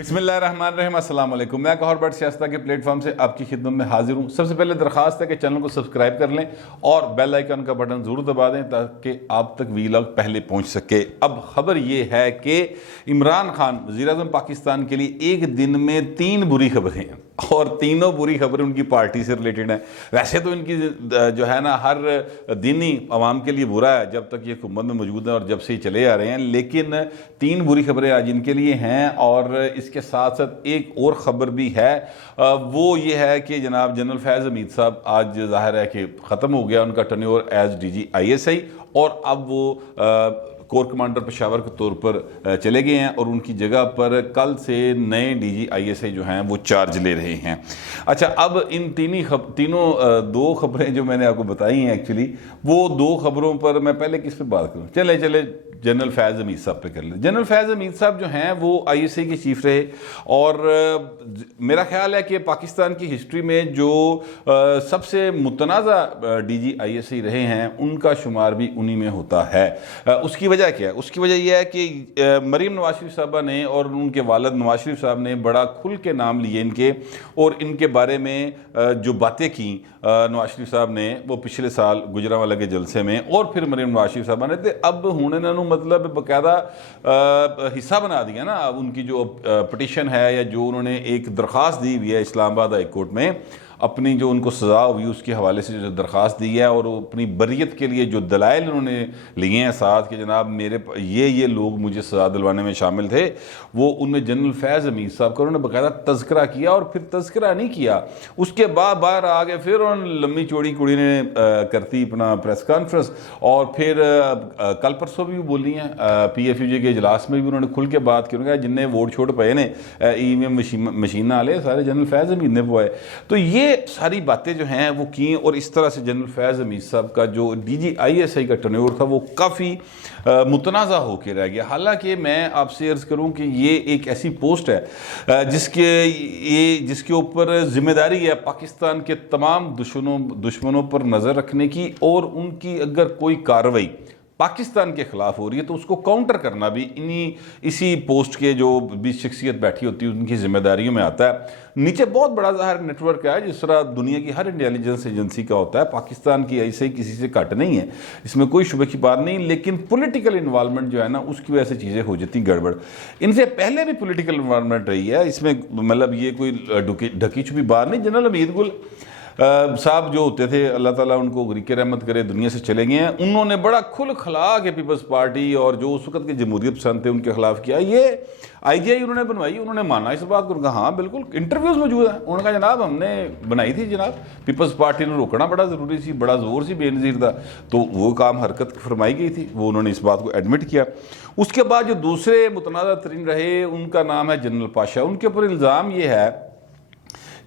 बिस्मिल्लाहिर्रहमानिर्रहीम, अस्सलाम वालेकुम। मैं गौहर भट्ट सियासत के प्लेटफॉर्म से आपकी खिदमत में हाजिर हूँ। सबसे पहले दरखास्त है कि चैनल को सब्सक्राइब कर लें और बेल आइकन का बटन ज़रूर दबा दें ताकि आप तक वीलॉग पहले पहुँच सके। अब खबर ये है कि इमरान खान वज़ीर-ए-आज़म पाकिस्तान के लिए एक दिन में 3 बुरी खबरें हैं और तीनों बुरी खबरें उनकी पार्टी से रिलेटेड हैं। वैसे तो इनकी जो है ना हर दिन ही आवाम के लिए बुरा है जब तक ये हुकूमत में मौजूद है और जब से ही चले आ रहे हैं, लेकिन 3 बुरी खबरें आज इनके लिए हैं। और इसके साथ साथ एक और ख़बर भी है, वो ये है कि जनाब जनरल फैज़ हमीद साहब आज ज़ाहिर है कि ख़त्म हो गया उनका टर्न्योर एज DG ISI और अब वो कोर कमांडर पेशावर के तौर पर चले गए हैं और उनकी जगह पर कल से नए DG ISI जो हैं वो चार्ज ले रहे हैं। अच्छा, अब इन तीनों 2 खबरें जो मैंने आपको बताई हैं, एक्चुअली वो 2 खबरों पर मैं पहले किस पे बात करूं, चले जनरल फैज़ हमीद साहब पे कर ले। जनरल फैज़ हमीद साहब जो हैं वो ISI के चीफ रहे और मेरा ख्याल है कि पाकिस्तान की हिस्ट्री में जो सबसे मुतनाज़ा DG ISI रहे हैं उनका शुमार भी उन्हीं में होता है। उसकी वजह क्या है? उसकी वजह यह है कि मरीम नवाज शरीफ साहबा ने और उनके वालिद नवाज शरीफ साहब ने बड़ा खुल के नाम लिए इनके और इनके बारे में जो बातें की नवाज शरीफ साहब ने वो पिछले साल गुजरांवाला के जलसे में और फिर मरीम नवाज शरीफ साहबा ने तो अब हुणे इन्होंने मतलब बाकायदा हिस्सा बना दिया ना उनकी जो पटिशन है या जो उन्होंने एक दरख्वास्त दी हुई है इस्लामाबाद हाई कोर्ट में, अपनी जो उनको सज़ा हुई उसके हवाले से जो दरख्वास्त दी है और अपनी बरियत के लिए जो दलाइल उन्होंने लिए हैं साथ कि जनाब मेरे ये लोग मुझे सज़ा दिलवाने में शामिल थे, वो उनमें जनरल फैज़ हमीद साहब का उन्होंने बाकायदा तज़किरा किया। और फिर तज़किरा नहीं किया, उसके बाद बाहर आ गए, फिर उन्होंने लम्बी चौड़ी कुड़ी ने करती अपना प्रेस कॉन्फ्रेंस और फिर कल परसों भी बोली हैं PFUJ के इजलास में भी उन्होंने खुल के बात की। उन्होंने कहा जिन्हें वोट छोड़ पे ने EVM मशीन वाले सारे जनरल फैज़ हमीद ने पवाए। तो ये सारी बातें जो हैं वो की और इस तरह से जनरल फैज़ हमीद साहब का जो DG ISI का टर्न्योर था वो काफ़ी मुतनाज़ा होकर रह गया। हालांकि मैं आपसे अर्ज़ करूं कि ये एक ऐसी पोस्ट है जिसके ऊपर जिम्मेदारी है पाकिस्तान के तमाम दुश्मनों पर नज़र रखने की और उनकी अगर कोई कार्रवाई पाकिस्तान के खिलाफ हो रही है तो उसको काउंटर करना भी इसी पोस्ट के जो भी शख्सियत बैठी होती है उनकी जिम्मेदारियों में आता है। नीचे बहुत बड़ा ज़ाहिर नेटवर्क है जिस तरह दुनिया की हर इंटेलिजेंस एजेंसी का होता है। पाकिस्तान की ऐसे ही किसी से घट नहीं है, इसमें कोई शुबे की बात नहीं, लेकिन पॉलिटिकल इन्वॉल्वमेंट जो है ना उसकी वजह से चीज़ें हो जाती गड़बड़। इनसे पहले भी पॉलिटिकल इन्वॉल्वमेंट रही है, इसमें मतलब ये कोई ढकी छुपी बात नहीं। जनरल हमीद गुल साहब जो होते थे, अल्लाह ताला उनको गरीक रहमत करे, दुनिया से चले गए हैं, उन्होंने बड़ा खुल खला के पीपल्स पार्टी और जो उस वक्त के जमहूरियत पसंद थे उनके खिलाफ किया। ये IGI उन्होंने बनवाई, उन्होंने माना इस बात को, उनका हाँ बिल्कुल इंटरव्यूज़ मौजूद है। उन्होंने कहा जनाब हमने बनाई थी, जनाब पीपल्स पार्टी ने रोकना बड़ा ज़रूरी सी, बड़ा ज़ोर सी बेनज़ीर था, तो वो काम हरकत फरमाई गई थी, वो उन्होंने इस बात को एडमिट किया। उसके बाद जो दूसरे मुतनाज़ा तरीन रहे उनका नाम है जनरल पाशा। उनके ऊपर इल्ज़ाम ये है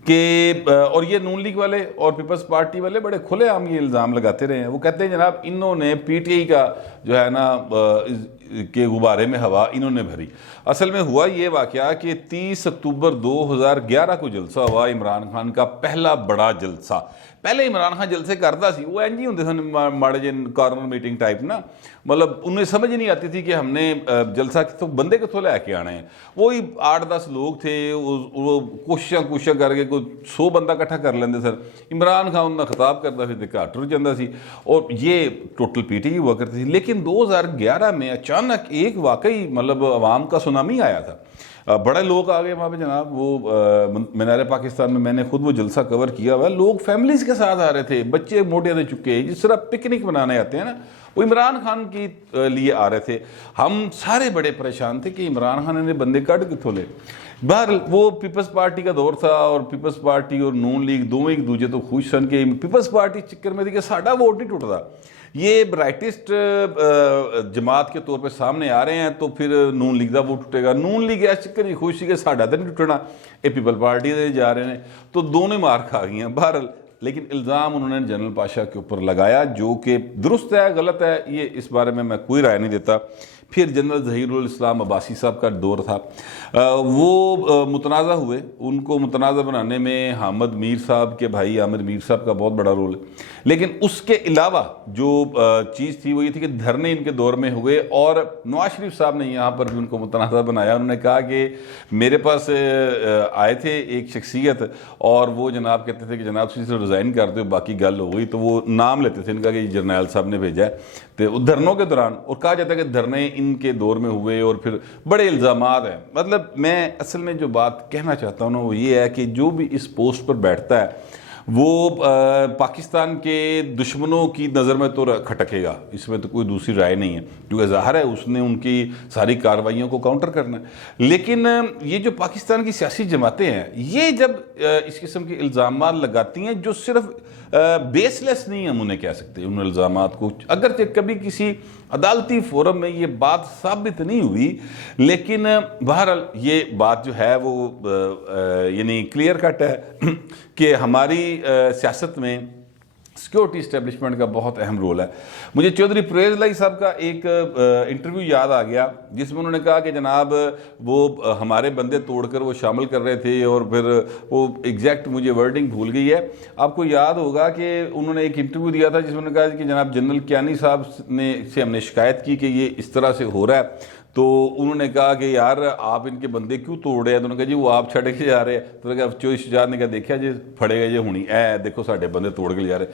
कि और ये नून लीग वाले और पीपल्स पार्टी वाले बड़े खुलेआम ये इल्ज़ाम लगाते रहे हैं। वो कहते हैं जनाब इन्होंने PTI का जो है ना के गुब्बारे में हवा इन्होंने भरी। असल में हुआ ये वाक़या कि 30 अक्टूबर 2011 को जलसा हुआ, इमरान खान का पहला बड़ा जलसा। पहले इमरान खान जलसे करता सी वो इंज ही होंगे सन माड़े जे कॉर्नर मीटिंग टाइप ना, मतलब उन्हें समझ ही नहीं आती थी कि हमने जलसा कितों बंदे कितों लैके आने हैं। वही 8-10 लोग थे, वो कोशिश करके कोई 100 बंदा इकट्ठा कर लेंगे सर। इमरान खान उन्हें खिताब करता फिर घर टुर जाता सी और ये टोटल PTI हुआ करती थी। लेकिन 2011 में अचानक एक वाकई मतलब अवाम का सुनामी आया था, बड़े लोग आ गए वहाँ पे जनाब। वो मीनार पाकिस्तान में मैंने खुद वो जलसा कवर किया हुआ, लोग फैमिलीज़ के साथ आ रहे थे, बच्चे मोटे दे चुके, जिस तरह पिकनिक मनाने आते हैं ना, वो इमरान खान के लिए आ रहे थे। हम सारे बड़े परेशान थे कि इमरान खान ने बंदे कट कितों ले। बाहर वो पीपल्स पार्टी का दौर था और पीपल्स पार्टी और नून लीग दोवें एक दूजे तो खुश सन के पीपल्स पार्टी चक्कर में थी कि साडा वोट नहीं टुटता, ये ब्राइटेस्ट जमात के तौर पे सामने आ रहे हैं तो फिर नून लीग का वोट टुटेगा। नून लीग इस चक्कर की खुश कि साडा तो नहीं टुटना, ये पीपल पार्टी दे जा रहे हैं, तो दोनों मार खा गई हैं बहरहाल। लेकिन इल्ज़ाम उन्होंने जनरल पाशा के ऊपर लगाया जो कि दुरुस्त है गलत है, ये इस बारे में मैं कोई राय नहीं देता। फिर जनरल ज़हीरुल इस्लाम अब्बासी साहब का दौर था। वो मुतनाज़ा हुए, उनको मुतनाज़ा बनाने में हामिद मीर साहब के भाई आमिर मीर साहब का बहुत बड़ा रोल है। लेकिन उसके अलावा जो चीज़ थी वो ये थी कि धरने इनके दौर में हुए और नवाज शरीफ साहब ने यहाँ पर भी उनको मुतनाज़ा बनाया। उन्होंने कहा कि मेरे पास आए थे एक शख्सियत और वो जनाब कहते थे कि जनाब से रिज़ाइन कर दो, बाकी गल हो गई। तो वो नाम लेते थे इनका कि जर्नैल साहब ने भेजा है। तो धरनों के दौरान और कहा जाता है कि धरने इनके दौर में हुए और फिर बड़े इल्ज़ामात हैं। मतलब मैं असल में जो बात कहना चाहता हूँ ना वो ये है कि जो भी इस पोस्ट पर बैठता है वो पाकिस्तान के दुश्मनों की नज़र में तो खटकेगा, इसमें तो कोई दूसरी राय नहीं है, क्योंकि ज़ाहिर है उसने उनकी सारी कार्रवाइयों को काउंटर करना है। लेकिन ये जो पाकिस्तान की सियासी जमातें हैं ये जब इस किस्म के इल्ज़ाम लगाती हैं जो सिर्फ बेसलेस नहीं हम उन्हें कह सकते, उन इल्ज़ाम को अगर कभी किसी अदालती फोरम में ये बात साबित नहीं हुई, लेकिन बहरहाल ये बात जो है वो यानी क्लियर कट है कि हमारी सियासत में सिक्योरिटी इस्टेब्लिशमेंट का बहुत अहम रोल है। मुझे चौधरी परवेज़ लाई साहब का एक इंटरव्यू याद आ गया जिसमें उन्होंने कहा कि जनाब वो हमारे बंदे तोड़कर वो शामिल कर रहे थे और फिर वो एग्जैक्ट मुझे वर्डिंग भूल गई है। आपको याद होगा कि उन्होंने एक इंटरव्यू दिया था जिसमें उन्होंने कहा कि जनाब जनरल कियानी साहब से हमने शिकायत की कि ये इस तरह से हो रहा है। तो उन्होंने कहा कि यार आप इनके बंदे क्यों तोड़ रहे हैं। तो उन्होंने कहा जी वो आप छड़ के जा रहे हैं। तो कहा चोरी शुजात ने कहा देखा जी फड़ेगा जी हुनी ऐ देखो साढ़े बंदे तोड़ के ले जा रहे।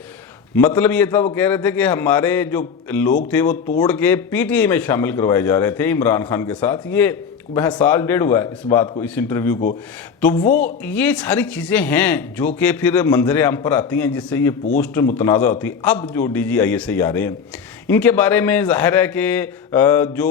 मतलब ये था वो कह रहे थे कि हमारे जो लोग थे वो तोड़ के पीटीआई में शामिल करवाए जा रहे थे इमरान खान के साथ। ये वह साल डेढ़ हुआ है इस बात को, इस इंटरव्यू को। तो वो ये सारी चीज़ें हैं जो कि फिर मंजर आम पर आती हैं जिससे ये पोस्ट मुतनाज़ा होती है। अब जो DGISI आ रहे हैं इनके बारे में जाहिर है कि जो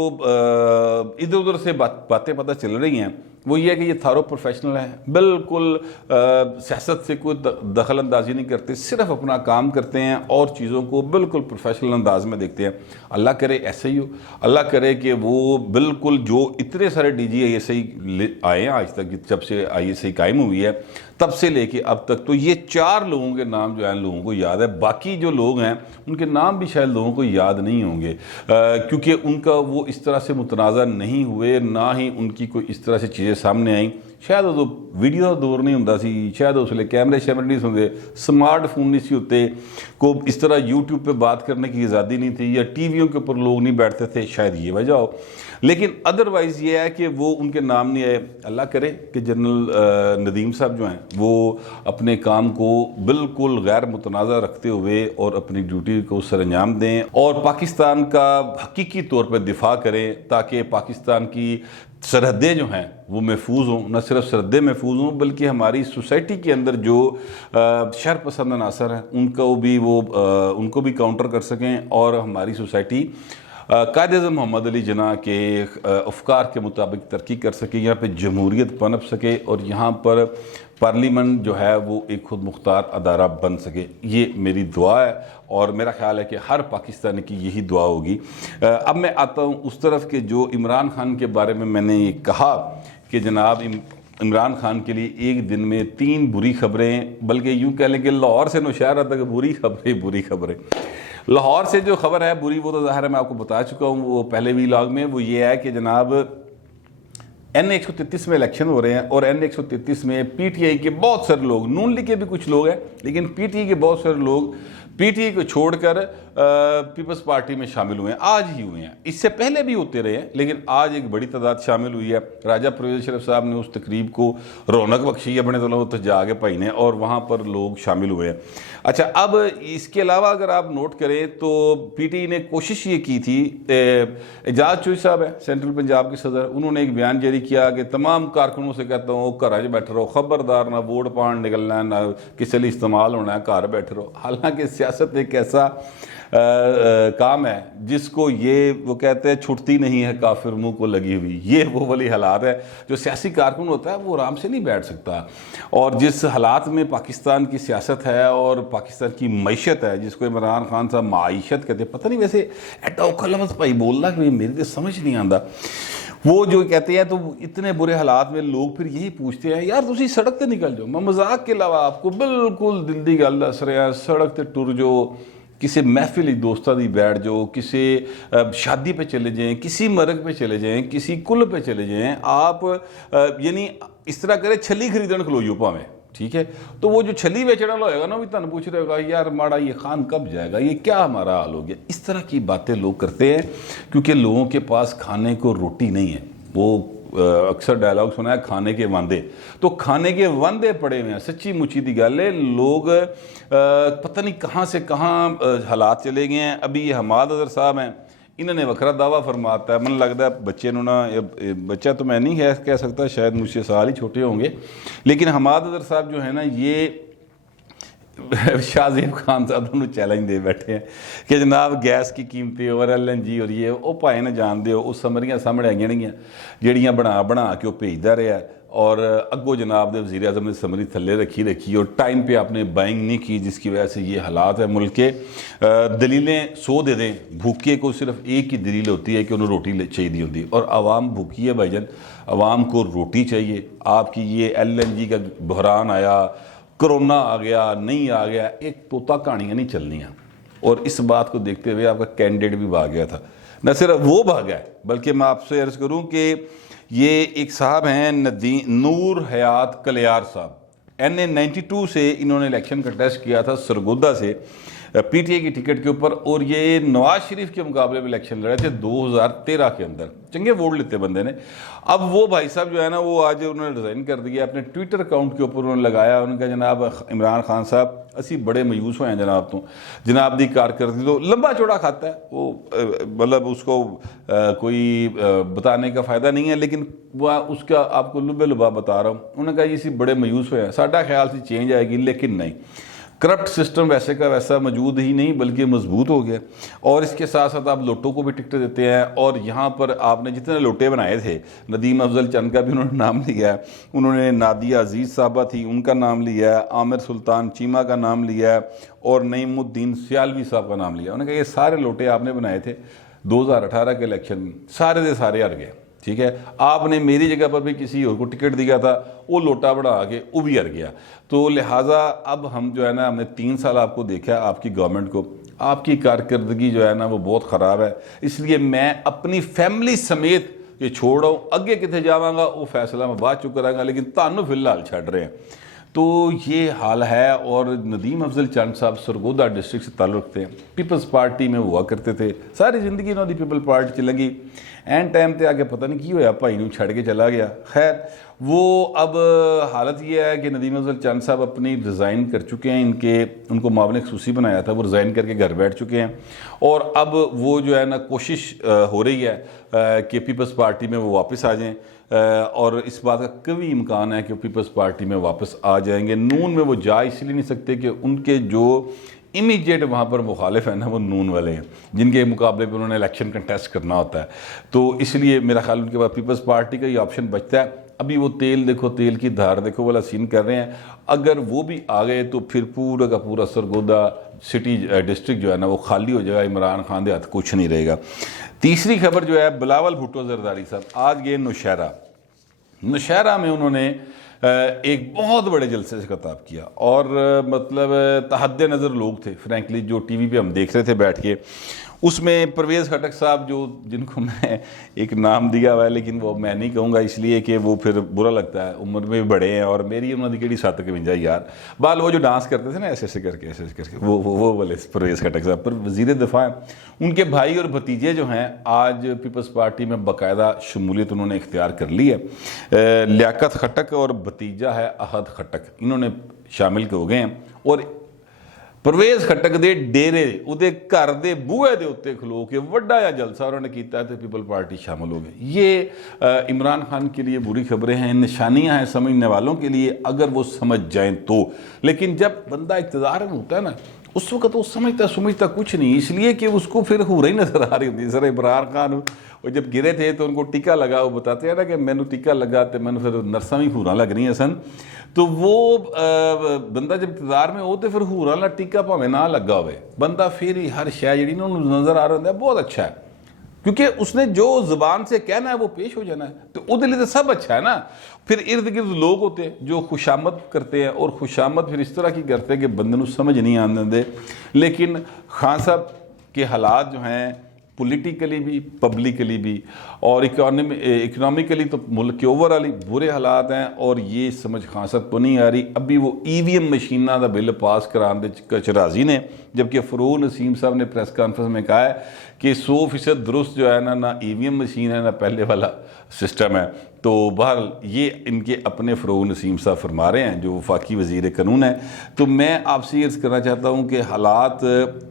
इधर उधर से बातें पता चल रही हैं वो ये है कि ये थारो प्रोफेशनल है, बिल्कुल सियासत से कोई दखल अंदाजी नहीं करते, सिर्फ अपना काम करते हैं और चीज़ों को बिल्कुल प्रोफेशनल अंदाज में देखते हैं। अल्लाह करे ऐसे ही हो, अल्लाह करे कि वो बिल्कुल जो इतने सारे DGISI आए हैं आज तक, जब से ISI कायम हुई है तब से लेके अब तक, तो ये 4 लोगों के नाम जो है लोगों को याद है। बाकी जो लोग हैं उनके नाम भी शायद लोगों को याद नहीं होंगे क्योंकि उनका वो इस तरह से मुतनाज़ा नहीं हुए, ना ही उनकी कोई इस तरह से चीज़ें सामने आई। शायद वो वीडियो का दौर नहीं होता सी, शायद उसले कैमरे शैमरे नहीं होंगे, स्मार्टफोन नहीं सी होते, को इस तरह यूट्यूब पे बात करने की आज़ादी नहीं थी या टीवियों के ऊपर लोग नहीं बैठते थे, शायद ये वजह हो। लेकिन अदरवाइज़ ये है कि वो उनके नाम नहीं आए। अल्लाह करे कि जनरल नदीम साहब जो हैं वो अपने काम को बिल्कुल गैर मुतनाज़ा रखते हुए और अपनी ड्यूटी को सरअंजाम दें और पाकिस्तान का हकीकी तौर पर दिफा करें ताकि पाकिस्तान की सरहदें जो हैं वो महफूज हों। न सिर्फ सरहदें महफूज हों बल्कि हमारी सोसाइटी के अंदर जो शर पसंद अनासर हैं उनको भी काउंटर कर सकें और हमारी सोसाइटी कायद-ए-आज़म मोहम्मद अली जिन्ना के अफकार के मुताबिक तरक्की कर सके, यहाँ पे जमहूरियत पनप सके और यहाँ पर पार्लियामेंट जो है वो एक खुद मुख्तार अदारा बन सके। ये मेरी दुआ है और मेरा ख्याल है कि हर पाकिस्तानी की यही दुआ होगी। अब मैं आता हूँ उस तरफ के जो इमरान खान के बारे में मैंने ये कहा कि जनाब इमरान खान के लिए एक दिन में 3 बुरी खबरें, बल्कि यूँ कह लें कि लाहौर से नौशहरा तक बुरी खबरें। लाहौर से जो खबर है बुरी वो तो ज़ाहिर है मैं आपको बता चुका हूँ वो पहले व्लॉग में। वो ये है कि जनाब N133 में इलेक्शन हो रहे हैं और N133 में PTI के बहुत सारे लोग, नून लीग के भी कुछ लोग हैं, लेकिन PTI के बहुत सारे लोग PTI को छोड़कर पीपल्स पार्टी में शामिल हुए हैं। आज ही हुए हैं, इससे पहले भी होते रहे हैं, लेकिन आज एक बड़ी तादाद शामिल हुई है। राजा परवेज़ अशरफ साहब ने उस तकरीब को रौनक बख्शी अपने तो जाके भाई ने, और वहाँ पर लोग शामिल हुए हैं। अच्छा, अब इसके अलावा अगर आप नोट करें तो PTI ने कोशिश ये की थी, एजाज चोई साहब है सेंट्रल पंजाब के सदर, उन्होंने एक बयान जारी किया कि तमाम कारकुनों से कहता हूँ घर च बैठे रहो, खबरदार ना वोट पान निकलना, ना किसी लिए इस्तेमाल होना है, घर बैठे रहो। हालांकि सियासत एक ऐसा काम है जिसको ये वो कहते हैं छुटती नहीं है काफिर मुंह को लगी हुई। ये वो वाली हालात है जो सियासी कारकुन होता है वो आराम से नहीं बैठ सकता। और जिस हालात में पाकिस्तान की सियासत है और पाकिस्तान की मईशत है, जिसको इमरान खान साहब माईशत कहते हैं, पता नहीं वैसे एटा औखा लफ्ज़ भाई बोलना कि मेरी तो समझ नहीं आता। वो जो कहते हैं तो इतने बुरे हालात में लोग फिर यही पूछते हैं यार तुसी सड़क ते निकल जाओ। मैं मजाक के अलावा आपको बिल्कुल दिल दी गल दस रहा, सड़क ते टुर जो, किसी महफिल दोस्तां दी बैठ जाओ, किसी शादी पे चले जाएं, किसी मरग पे चले जाएं, किसी कुल पे चले जाएं, आप यानी इस तरह करें छली खरीदन खलो जाओ भावें, ठीक है। तो वो जो छली बेचने वाला होगा ना, भी तुम पूछ रहे होगा यार माड़ा ये खान कब जाएगा, ये क्या हमारा हाल हो गया। इस तरह की बातें लोग करते हैं क्योंकि लोगों के पास खाने को रोटी नहीं है। वो अक्सर डायलॉग सुना है खाने के वांदे, तो खाने के वांदे पड़े हुए हैं। सच्ची मुच्ची दी गल है, लोग पता नहीं कहाँ से कहाँ हालात चले गए हैं। अभी ये हमाद अजहर साहब हैं, इन्होंने वखरा दावा फरमाता है, मन लगता है बच्चे ना, बच्चा तो मैं नहीं कह सकता, शायद मुझसे साल ही छोटे होंगे, लेकिन हमाद अजहर साहब जो है ना, ये शाहजेब खान साहब ਨੂੰ चैलेंज दे बैठे हैं कि जनाब गैस की कीमतें और LNG और ये वो भाई ने जानते हो, उस समरियां सामने आईयां नहीं ਜਿਹੜੀਆਂ बना के वो भेजता रहा। और अगो जनाब दे वज़ीर आज़म ने समरी थले रखी और टाइम पे आपने बाइंग नहीं की, जिसकी वजह से ये हालात है मुल्क के। दलीलें 100 दे दें, भूखे को सिर्फ एक ही दलील होती है कि उन्हें रोटी चाहिए होती है, और आवाम भूखी है भाईजान, आवाम को रोटी चाहिए। आपकी ये LNG का बहरान आया, कोरोना आ गया, नहीं आ गया, एक तोता कहानियाँ नहीं चलनियाँ। और इस बात को देखते हुए आपका कैंडिडेट भी भाग गया था। न सिर्फ वो भागा है, बल्कि मैं आपसे अर्ज़ करूँ कि ये एक साहब हैं नूर हयात कलियार साहब, NA 92 से इन्होंने इलेक्शन कंटेस्ट किया था सरगोदा से PTI की टिकट के ऊपर, और ये नवाज शरीफ के मुकाबले में इलेक्शन लड़े थे 2013 के अंदर। चंगे वोट लेते बंदे ने। अब वो भाई साहब जो है ना, वो आज उन्होंने रिज़ाइन कर दिया। अपने ट्विटर अकाउंट के ऊपर उन्होंने लगाया, उन्होंने कहा जनाब इमरान खान साहब असी बड़े मायूस हुए हैं जनाब तो, जनाब दी कारकर्दगी तो लंबा चौड़ा खाता है वो, मतलब उसको कोई बताने का फ़ायदा नहीं है, लेकिन वह उसका आपको लुबे लुबा बता रहा हूँ। उन्होंने कहा इसी बड़े मायूस हुए हैं, साडा ख्याल से चेंज आएगी, लेकिन नहीं, करप्ट सिस्टम वैसे का वैसा मौजूद ही नहीं बल्कि मजबूत हो गया। और इसके साथ साथ आप लोटों को भी टिकट देते हैं, और यहाँ पर आपने जितने लोटे बनाए थे, नदीम अफजल चंद का भी उन्होंने नाम लिया है, उन्होंने नादिया अजीज़ साहबा थी उनका नाम लिया है, आमिर सुल्तान चीमा का नाम लिया है, और नईमुद्दीन सियालवी साहब का नाम लिया। उन्होंने कहा ये सारे लोटे आपने बनाए थे 2018 के इलेक्शन में, सारे के सारे हार गए, ठीक है। आपने मेरी जगह पर भी किसी और को टिकट दिया था, वो लोटा बढ़ा के वो भी हार गया। तो लिहाजा अब हम जो है ना, हमने 3 साल आपको देखा है, आपकी गवर्नमेंट को, आपकी कारकर्दगी जो है ना वो बहुत ख़राब है। इसलिए मैं अपनी फैमिली समेत ये छोड़ रहा हूँ, अगे कितने जावांगा वो फैसला मैं बाद चुक करांगा, लेकिन तानू फिलहाल छड़ रहे हैं। तो ये हाल है। और नदीम अफजल चंद साहब सरगोदा डिस्ट्रिक्ट से ताल्लुक़ रखते हैं, पीपल्स पार्टी में हुआ करते थे, सारी ज़िंदगी उन्होंने पीपल पार्टी च लगी। एंड टाइम पे आके पता नहीं की होया, भाई नूं छड़ के चला गया। खैर वो अब हालत ये है कि नदीम अफजल चंद साहब अपनी रिज़ाइन कर चुके हैं, उनको मामले खसूसी बनाया था, वो रिज़ाइन करके घर बैठ चुके हैं। और अब वो जो है ना कोशिश हो रही है कि पीपल्स पार्टी में वो वापस आ जाएँ, और इस बात का कभी इम्कान है कि वो पीपल्स पार्टी में वापस आ जाएंगे। नून में वो जा इसलिए नहीं सकते कि उनके जो इमीडिएट वहाँ पर मुखालिफ है ना, वो नून वाले हैं, जिनके मुकाबले पर उन्होंने इलेक्शन कंटेस्ट करना होता है। तो इसलिए मेरा ख्याल उनके पास पीपल्स पार्टी का ये ऑप्शन बचता है। अभी वो तेल देखो, तेल की धार देखो वाला सीन कर रहे हैं। अगर वो भी आ गए तो फिर पूरा का पूरा सरगोदा सिटी डिस्ट्रिक्ट जो है ना वो खाली हो जाएगा, इमरान खान के हाथ कुछ नहीं रहेगा। तीसरी खबर जो है, बिलावल भुट्टो जरदारी साहब आज गए नौशहरा में उन्होंने एक बहुत बड़े जलसे से खिताब किया, और मतलब तहद्दे नज़र लोग थे फ्रैंकली, जो टीवी पे हम देख रहे थे बैठ के। उसमें परवेज़ खटक साहब, जो जिनको मैं एक नाम दिया हुआ है लेकिन वो मैं नहीं कहूँगा इसलिए कि वो फिर बुरा लगता है, उम्र में भी बड़े हैं और मेरी उन्होंने केड़ी 751 यार बाल, वो जो डांस करते थे ना ऐसे करके वो वाले परवेज़ खटक साहब। पर वज़ीर दिफा हैं, उनके भाई और भतीजे जो हैं आज पीपल्स पार्टी में बाकायदा शमूलियत उन्होंने इख्तियार कर ली है। लियाकत खटक और भतीजा है अहद खटक, इन्होंने शामिल हो गए हैं। और परवेज़ खटक दे डेरे उहदे घर दे बूहे दे उत्ते खलो के वड्डा जिहा जलसा उन्होंने किया तो पीपल पार्टी शामिल हो गई। ये इमरान खान के लिए बुरी खबरें हैं, निशानियां हैं समझने वालों के लिए, अगर वो समझ जाएं तो। लेकिन जब बंदा इक़्तिदार में होता है ना, उस वक्त वो समझता कुछ नहीं, इसलिए कि उसको फिर हुर्रा ही नजर आ रही होती। सर इमरान खान वो जब गिरे थे तो उनको टीका लगा, वो बताते हैं ना कि मैंने टीका लगा तो मैंने फिर नर्सा भी हुर्रा लग रही सन। तो वो बंदा जब इक़्तिदार में हो तो फिर हुर्रा वाला टीका भावें ना लगा हो, बंदा फिर ही हर शय जी नज़र आ रहा है बहुत अच्छा है। क्योंकि उसने जो जुबान से कहना है वो पेश हो जाना है, तो उसके लिए तो सब अच्छा है ना। फिर इर्द गिर्द लोग होते हैं जो खुशामद करते हैं, और खुशामद फिर इस तरह की करते हैं कि बंदे नूं समझ नहीं आने दे। लेकिन खान साहब के हालात जो हैं पॉलिटिकली भी, पब्लिकली भी, और इकोनॉमिकली तो मुल्क के ओवरऑल ही बुरे हालात हैं। और ये समझ खान साहब को नहीं आ रही। अभी वो EVM मशीना का बिल पास कराने के राजी ने, जबकि फरूर नसीम साहब ने प्रेस कॉन्फ्रेंस में कहा है कि 100% दुरुस्त जो है ना EVM मशीन है ना पहले वाला सिस्टम है। तो बहरहाल ये इनके अपने फरूर नसीम साहब फरमा रहे हैं जो वफाकी वज़ीर कानून है। तो मैं आपसे अर्ज़ करना चाहता हूँ कि हालात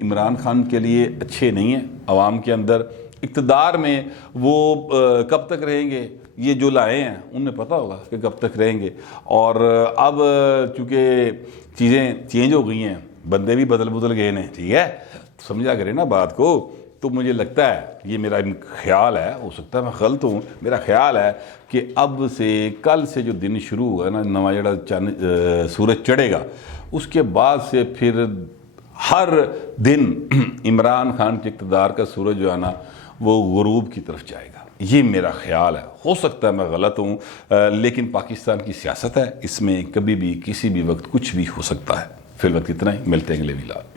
इमरान खान के लिए अच्छे नहीं हैं। अवाम के अंदर इक़्तिदार में वो कब तक रहेंगे, ये जो लाए हैं उन्हें पता होगा कि कब तक रहेंगे। और अब चूँकि चीज़ें चेंज हो गई हैं, बंदे भी बदल गए हैं, ठीक है, समझा करें ना बात को। तो मुझे लगता है, ये मेरा ख्याल है, हो सकता है मैं गलत हूँ, मेरा ख्याल है कि अब से कल से जो दिन शुरू हुआ ना, नवा जड़ा चंद सूरज चढ़ेगा, उसके बाद से फिर हर दिन इमरान खान के इक़्तिदार का सूरज जो है ना वो गुरूब की तरफ जाएगा। ये मेरा ख्याल है, हो सकता है मैं गलत हूँ, लेकिन पाकिस्तान की सियासत है, इसमें कभी भी किसी भी वक्त कुछ भी हो सकता है। फिलहाल इतना ही, मिलते हैं अगले वीडियो।